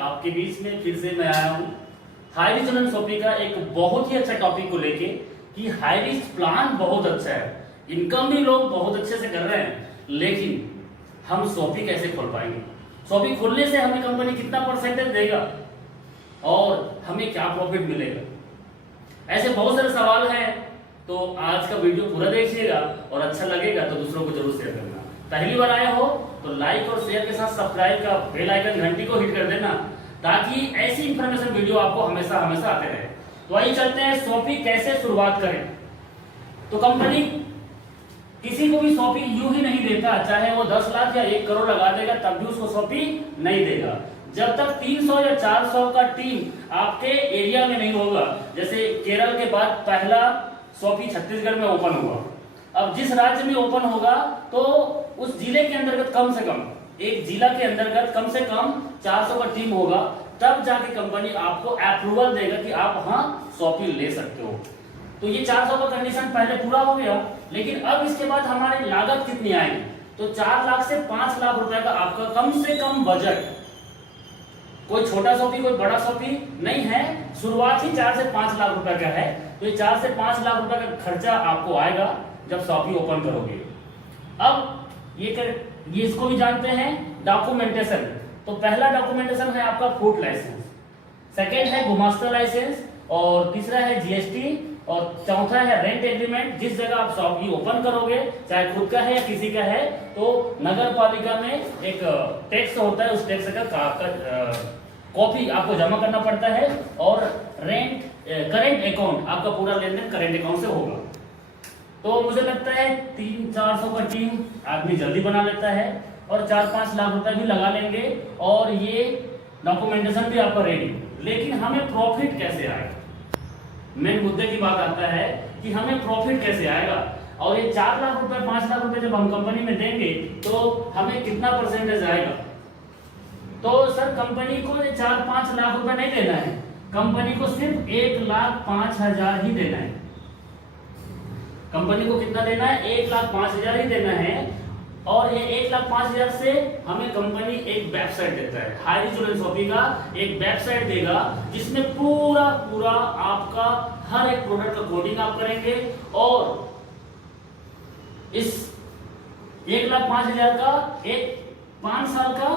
आपके बीच में फिर से मैं आया हूँ हाई रिस्क एंड शॉपिंग का एक बहुत ही अच्छा टॉपिक को लेके कि हाई रिस्क प्लान बहुत अच्छा है, इनकम भी लोग बहुत अच्छे से कर रहे हैं, लेकिन हम शॉपिंग कैसे खोल पाएंगे? शॉपिंग खोलने से हमें कंपनी कितना परसेंटेज देगा और हमें क्या प्रॉफिट मिलेगा? ऐसे बहुत सारे सवाल हैं। तो आज का वीडियो पूरा देखिएगा और अच्छा लगेगा तो दूसरों को जरूर शेयर करना। पहली बार आया हो तो लाइक और शेयर के साथ सब्सक्राइब का बेल आइकन घंटी को हिट कर देना ताकि ऐसी इंफॉर्मेशन वीडियो आपको हमेशा हमेशा आते रहे। तो आइए चलते हैं शॉपिंग कैसे शुरुआत करें। तो कंपनी किसी को भी शॉपिंग यूं ही नहीं देता, चाहे वो 10 लाख या 1 करोड़ लगा देगा तब भी उसको शॉपिंग नहीं देगा जब तक 300 या 400 का टीम आपके एरिया में नहीं होगा। जैसे केरल के बाद पहला शॉपिंग छत्तीसगढ़ में ओपन हुआ। अब जिस राज्य में ओपन होगा तो उस जिले के अंतर्गत कम से कम एक जिला के अंतर्गत कम से कम 400 का टीम होगा, तब जाके कंपनी आपको अप्रूवल देगा कि आप वहां शॉपिंग ले सकते हो। तो ये 400 का कंडीशन पहले पूरा हो गया, लेकिन अब इसके बाद हमारी लागत कितनी आएगी? तो 4 लाख से 5 लाख रुपए का आपका कम से कम बजट, कोई छोटा शॉपिंग कोई बड़ा शॉपिंग नहीं है, शुरुआत ही 4 से 5 लाख रुपए का है। तो ये 4 से 5 लाख रुपए का खर्चा आपको आएगा जब शॉपिंग ओपन करोगे। अब ये इसको भी जानते हैं डॉक्यूमेंटेशन। तो पहला डॉक्यूमेंटेशन है आपका फूड लाइसेंस, सेकेंड है गुमास्ता लाइसेंस, और तीसरा है जीएसटी, और चौथा है रेंट एग्रीमेंट। जिस जगह आप शॉपिंग ओपन करोगे, चाहे खुद का है या किसी का है, तो नगर पालिका में एक टैक्स होता है, उस टैक्स का कॉपी आपको जमा करना पड़ता है, और रेंट करेंट अकाउंट आपका पूरा लेन देन करेंट अकाउंट से होगा। तो मुझे लगता है 300-400 का टीम आदमी जल्दी बना लेता है और 4-5 लाख रुपए भी लगा लेंगे और ये डॉक्यूमेंटेशन भी आपका रेडी। लेकिन हमें प्रॉफिट कैसे आएगा? मेन मुद्दे की बात आता है कि हमें प्रॉफिट कैसे आएगा। और ये 4 लाख रुपए 5 लाख रुपए जब हम कंपनी में देंगे तो हमें कितना परसेंटेज आएगा? तो सर कंपनी को 4-5 लाख रुपए नहीं देना है, कंपनी को सिर्फ 1,05,000 ही देना है। कंपनी को कितना देना है? 1,05,000 ही देना है। और ये 1,05,000 से हमें कंपनी एक वेबसाइट देता है, हाई रिस्क शॉपिंग का एक वेबसाइट देगा जिसमें पूरा आपका हर एक प्रोडक्ट का कोडिंग आप करेंगे, और इस 1,05,000 का एक 5 साल का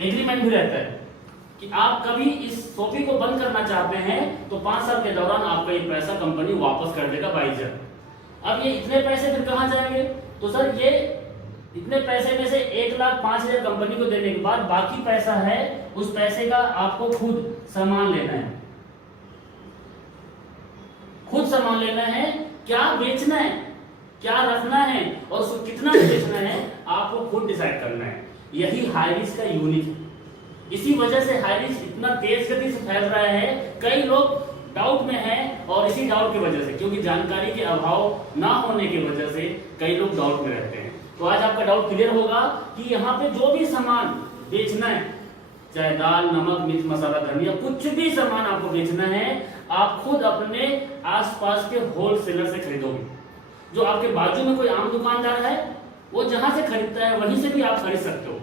एग्रीमेंट भी रहता है कि आप कभी इस शॉपिंग को बंद करना चाहते हैं तो 5 साल के दौरान आपका ये पैसा कंपनी वापस कर देगा बाईजान। अब ये इतने पैसे फिर कहां जाएंगे? तो सर ये इतने पैसे में से 1,05,000 कंपनी को देने के बाद बाकी पैसा है, उस पैसे का आपको खुद सामान लेना है, खुद सामान लेना है, क्या बेचना है, क्या रखना है और उसको कितना बेचना है आपको खुद डिसाइड करना है। यही हाई रिस्क का यूनिक है। इसी वजह से हाई रिस्क इतना तेज गति से फैल रहा है। कई लोग डाउट में हैं और इसी डाउट की वजह से, क्योंकि जानकारी के अभाव ना होने की वजह से कई लोग डाउट में रहते हैं। तो आज आपका डाउट क्लियर होगा कि यहाँ पे जो भी सामान बेचना है, चाहे दाल, नमक, मिर्च, मसाला, धनिया, कुछ भी सामान आपको बेचना है, आप खुद अपने आसपास के होलसेलर से खरीदोगे। जो आपके बाजू में कोई आम दुकानदार है, वो जहां से खरीदता है वहीं से भी आप खरीद सकते हो।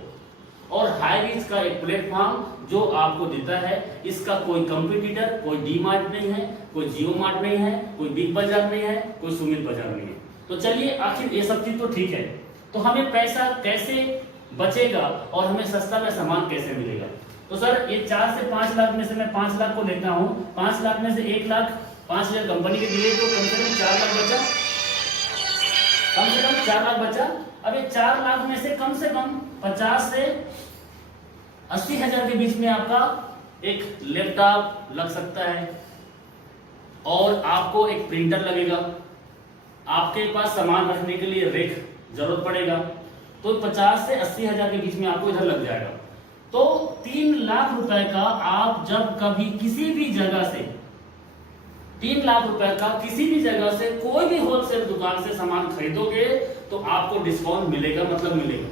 और हाई रिस्क का एक प्लेटफॉर्म जो आपको देता है, इसका कोई कंपटीटर, कोई डी मार्ट नहीं है, कोई जियो मार्ट नहीं है, कोई बिग बाजार नहीं है, कोई सुमित बाजार नहीं है। तो चलिए, आखिर ये सब चीज तो ठीक है, तो हमें पैसा कैसे बचेगा और हमें सस्ता में सामान कैसे मिलेगा? तो सर ये 4 से 5 लाख में से मैं 5 लाख को लेता हूँ, 5 लाख में से 1,05,000 कंपनी के दिए तो कम से कम 4 लाख बचा, कम से कम 4 लाख बचा। अब ये 4 लाख में से कम 50 से 80,000 के बीच में आपका एक लैपटॉप लग सकता है, और आपको एक प्रिंटर लगेगा, आपके पास सामान रखने के लिए रेक जरूरत पड़ेगा। तो 50 से 80,000 के बीच में आपको इधर लग जाएगा। तो 3 लाख रुपए का आप जब कभी किसी भी जगह से 3 लाख रुपए का किसी भी जगह से कोई भी होलसेल दुकान से सामान खरीदोगे तो आपको डिस्काउंट मिलेगा, मतलब मिलेगा।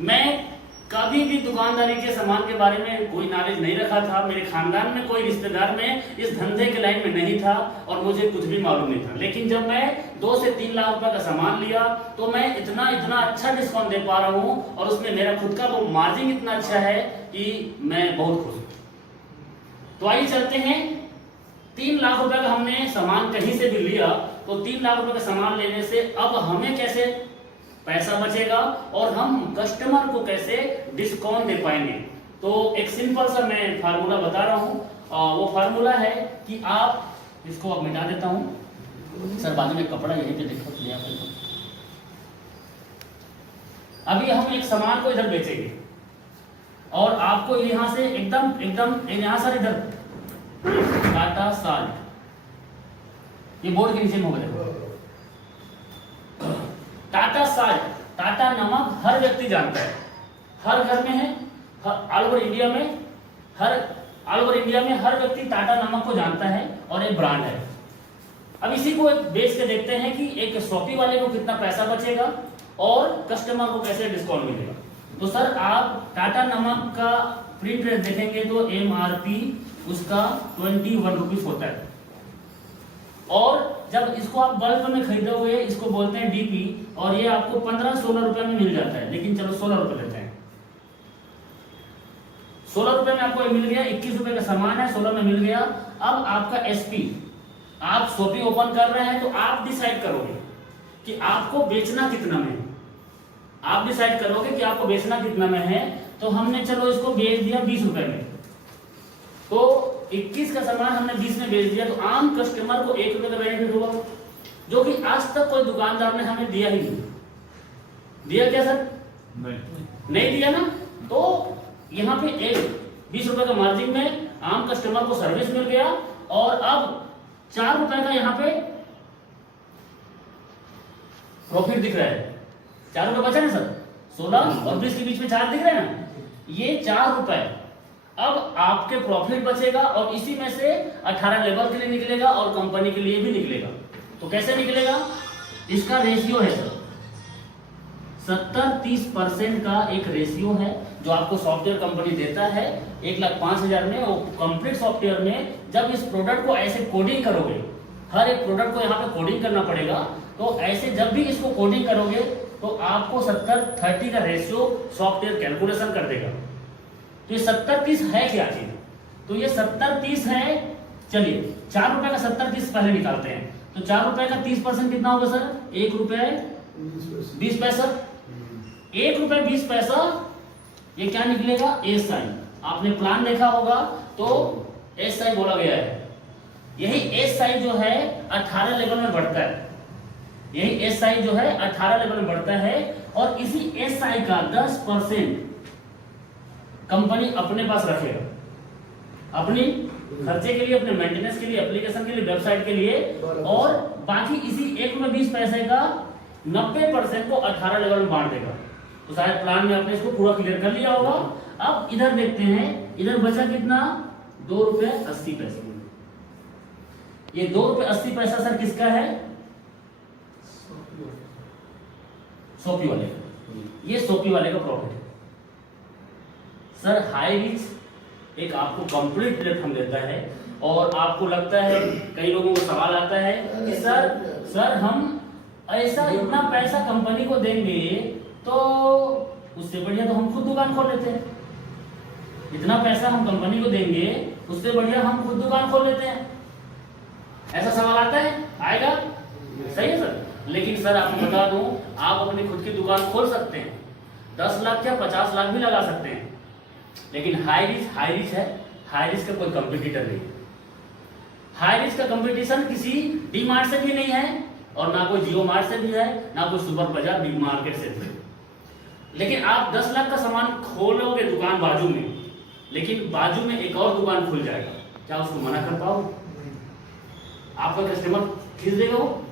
मैं कभी भी दुकानदारी के सामान के बारे में कोई नॉलेज नहीं रखा था, मेरे खानदान में कोई रिश्तेदार में इस धंधे के लाइन में नहीं था और मुझे कुछ भी मालूम नहीं था। लेकिन जब मैं 2 से 3 लाख रुपए का सामान लिया तो मैं इतना अच्छा डिस्काउंट दे पा रहा हूँ और उसमें मेरा खुद का वो मार्जिन इतना अच्छा है कि मैं बहुत खुश हूँ। तो आइए चलते हैं, 3 लाख रुपए का हमने सामान कहीं से भी लिया, तो 3 लाख रुपए का सामान लेने से अब हमें कैसे पैसा बचेगा और हम कस्टमर को कैसे डिस्काउंट दे पाएंगे। तो एक सिंपल सा मैं फार्मूला बता रहा हूँ, वो फार्मूला है कि आप इसको अब मिटा देता हूँ सर, बाजू में कपड़ा यहीं पे देखो लिया फिर। अभी हम एक सामान को इधर बेचेंगे और आपको यहां से एकदम यहां सर इधर टाटा साल्ट, ये बोर्ड के नीचे में होगा देखो, टाटा साल्ट, टाटा नमक हर व्यक्ति जानता है, हर घर में है, ऑल ओवर इंडिया में हर व्यक्ति टाटा नमक को जानता है और एक ब्रांड है। अब इसी को बेच के देखते हैं कि एक शॉपी वाले को कितना पैसा बचेगा और कस्टमर को कैसे डिस्काउंट मिलेगा। तो सर आप टाटा नमक का प्रिंट रेट देखेंगे तो MRP उसका 21 रुपीज होता है, और जब इसको आप बल्क में खरीदोगे इसको बोलते हैं DP, और ये आपको 15-16 रुपए में मिल जाता है, लेकिन चलो 16 रुपए लेते हैं। 16 रुपए में आपको मिल गया, 21 रुपए का सामान है, 16 में मिल गया। अब आपका SP, आप शॉपी ओपन कर रहे हैं तो आप डिसाइड करोगे कि आपको बेचना कितना में है, आप डिसाइड करोगे कि आपको बेचना कितना में है। तो हमने चलो इसको बेच दिया 20 रुपए में, तो 21 का सामान हमने 20 में बेच दिया, तो आम कस्टमर को 1 रुपए का बेनिफिट हुआ, जो कि आज तक कोई दुकानदार ने हमें दिया ही नहीं। दिया क्या सर? नहीं दिया ना। तो यहाँ पे एक 20 रुपए का मार्जिन में आम कस्टमर को सर्विस मिल गया, और अब 4 रुपए का यहाँ पे प्रॉफिट दिख रहा है। 4 रुपए बचा ना सर, 16 और 20 के बीच में 4 दिख रहे हैं ना, ये 4 रुपए अब आपके प्रॉफिट बचेगा, और इसी में से 18 लेबर के लिए निकलेगा और कंपनी के लिए भी निकलेगा। तो कैसे निकलेगा? इसका रेशियो है सर 70-30% का एक रेशियो है जो आपको सॉफ्टवेयर कंपनी देता है 1,05,000 में। और कंप्लीट सॉफ्टवेयर में जब इस प्रोडक्ट को ऐसे कोडिंग करोगे, हर एक प्रोडक्ट को यहाँ पे कोडिंग करना पड़ेगा, तो ऐसे जब भी इसको कोडिंग करोगे तो आपको 70-30 का रेशियो सॉफ्टवेयर कैलकुलेशन कर देगा। तो ये 70-30 है क्या चीज? तो ये 70-30 है। चलिए 4 रुपए का 70-30 पहले निकालते हैं। तो 4 रुपए का 30% कितना होगा सर? 1 रुपए 20 पैसा। 1 रुपए 20 पैसा, ये क्या निकलेगा? SI। आपने प्लान देखा होगा तो SI बोला गया है। यही SI जो है 18 लेवल में बढ़ता है, यही SI जो है 18 लेवल में बढ़ता है, और इसी SI का 10% कंपनी अपने पास रखेगा, अपनी खर्चे के लिए, अपने मेंटेनेंस के लिए, एप्लीकेशन के लिए, वेबसाइट के लिए, और बाकी इसी 1 रुपए 20 पैसे का 90% को 18 लेवल में बांट देगा। तो शायद प्लान में आपने इसको पूरा क्लियर कर लिया होगा। अब इधर देखते हैं, इधर बचा कितना? 2 रुपए 80 पैसे। ये 2 रुपए 80 पैसा सर किसका है? शॉपी वाले का। ये शॉपी वाले का प्रॉफिट है सर। हाई रिच एक आपको कंप्लीट रेट हम देता है, और आपको लगता है, कई लोगों को सवाल आता है कि सर हम ऐसा इतना पैसा कंपनी को देंगे तो उससे बढ़िया तो हम खुद दुकान खोल लेते हैं। इतना पैसा हम कंपनी को देंगे, उससे बढ़िया हम खुद दुकान खोल लेते हैं। ऐसा सवाल आता है? आएगा? सही है सर। लेकिन सर आपको बता दूं, आप अपनी खुद की दुकान खोल सकते हैं, 10 लाख या 50 लाख भी लगा सकते हैं, लेकिन हाई रिच है। हाई रिच का कोई कंपटीटर नहीं है। हाई रिच का कंपटीशन किसी डी मार्ट से भी नहीं है, और ना कोई जियो मार्ट से भी है, ना कोई सुपर बाजार बिग मार्केट से भी। लेकिन आप 10 लाख का सामान खोलोगे दुकान बाजू में, लेकिन बाजू में एक और दुकान खुल जाएगा, क्या उसको मना कर पाओगे? आपका कस्टमर खींच देगा वो।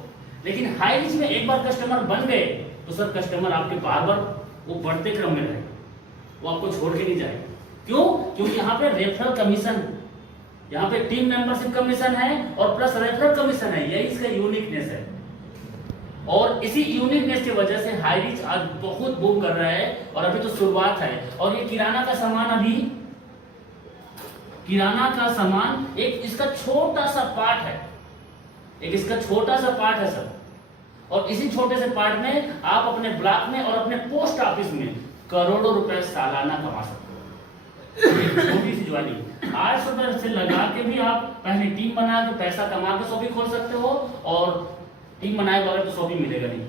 लेकिन हाई रिच में एक बार कस्टमर बन गए तो सर कस्टमर आपके बार बार वो बढ़ते क्रम में रहेगा, वो आपको छोड़ के नहीं जाएगा। क्यों? क्योंकि यहाँ पे रेफरल कमीशन, यहाँ पे टीम मेंबरशिप कमीशन है और प्लस रेफरल कमीशन है। यही इसका यूनिकनेस है, और इसी यूनिकनेस की वजह से हाई रिच आज बहुत बूम कर रहा है, और अभी तो शुरुआत है। और ये किराना का सामान, अभी किराना का सामान एक इसका छोटा सा पार्ट है, एक इसका छोटा सा पार्ट है सर। और इसी छोटे से पार्ट में आप अपने ब्लॉक में और अपने पोस्ट ऑफिस में करोड़ों रुपए सालाना कमा सकते हो। छोटी सी ज्वाइनिंग 800 रुपए से लगा के भी आप पहले टीम बना के पैसा कमा के शॉपिंग खोल सकते हो, और टीम बनाए बगैर तो शॉपिंग मिलेगा नहीं।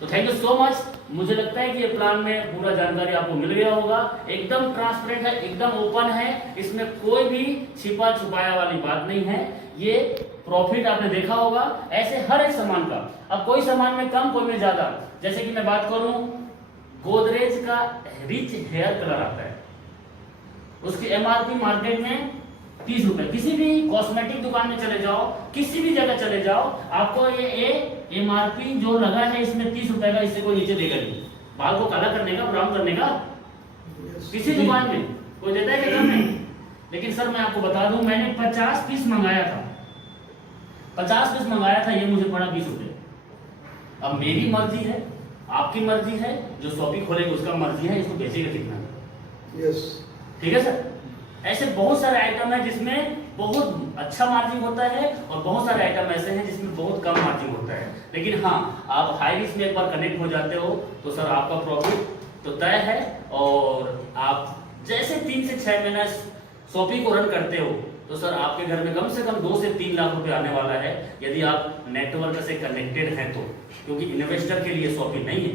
तो थैंक यू सो मच। मुझे लगता है कि ये प्लान में पूरा जानकारी आपको मिल गया होगा। एकदम ट्रांसपेरेंट है, एकदम ओपन है, इसमें कोई भी छिपा छुपाया वाली बात नहीं है। ये प्रॉफिट आपने देखा होगा ऐसे हर एक सामान का। अब कोई सामान में कम कोई में ज्यादा, जैसे कि मैं बात करूं गोदरेज का रिच हेयर कलर आता है, उसकी एमआरपी मार्केट में 30 रुपए। किसी भी कॉस्मेटिक दुकान में चले जाओ, किसी भी जगह चले जाओ, आपको ये एमआरपी जो लगा है इसमें 30 रुपए का, इससे कोई नीचे देगा नहीं। बाल को काला करने का, ब्राउन करने का किसी दुकान में कोई देता है क्या? कम नहीं। लेकिन सर मैं आपको बता दूं, मैंने 50 पीस मंगाया था, 50 पीस मंगाया था, ये मुझे पड़ा 20 रुपए। अब मेरी मर्जी है, आपकी मर्जी है, जो शॉपिंग खोलेगा उसका मर्जी है, इसको बेचेगा कितना। यस, ठीक है सर। ऐसे बहुत सारे आइटम है जिसमें बहुत अच्छा मार्जिन होता है, और बहुत सारे आइटम ऐसे हैं जिसमें बहुत कम मार्जिन होता है। लेकिन हाँ, आप हाई रिस्क में एक बार कनेक्ट हो जाते हो तो सर आपका प्रॉफिट तो तय है। और आप जैसे 3 से 6 महीना शॉपिंग को रन करते हो तो सर आपके घर में कम से कम 2 से 3 लाख रुपए आने वाला है, यदि आप नेटवर्क से कनेक्टेड हैं तो। क्योंकि इन्वेस्टर के लिए शॉपिंग नहीं है,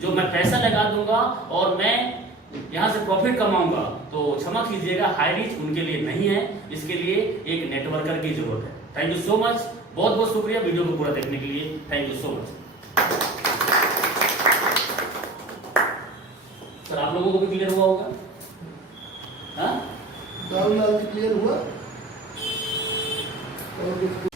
जो मैं पैसा लगा दूंगा और मैं यहाँ से प्रॉफिट कमाऊंगा, तो क्षमा कीजिएगा, हाई रिच उनके लिए नहीं है। इसके लिए एक नेटवर्कर की जरूरत है। थैंक यू सो मच, बहुत बहुत शुक्रिया वीडियो को पूरा देखने के लिए। Thank you so much. Sir आप लोगों को भी क्लियर हुआ होगा? हाँ, डाल क्लियर हुआ। और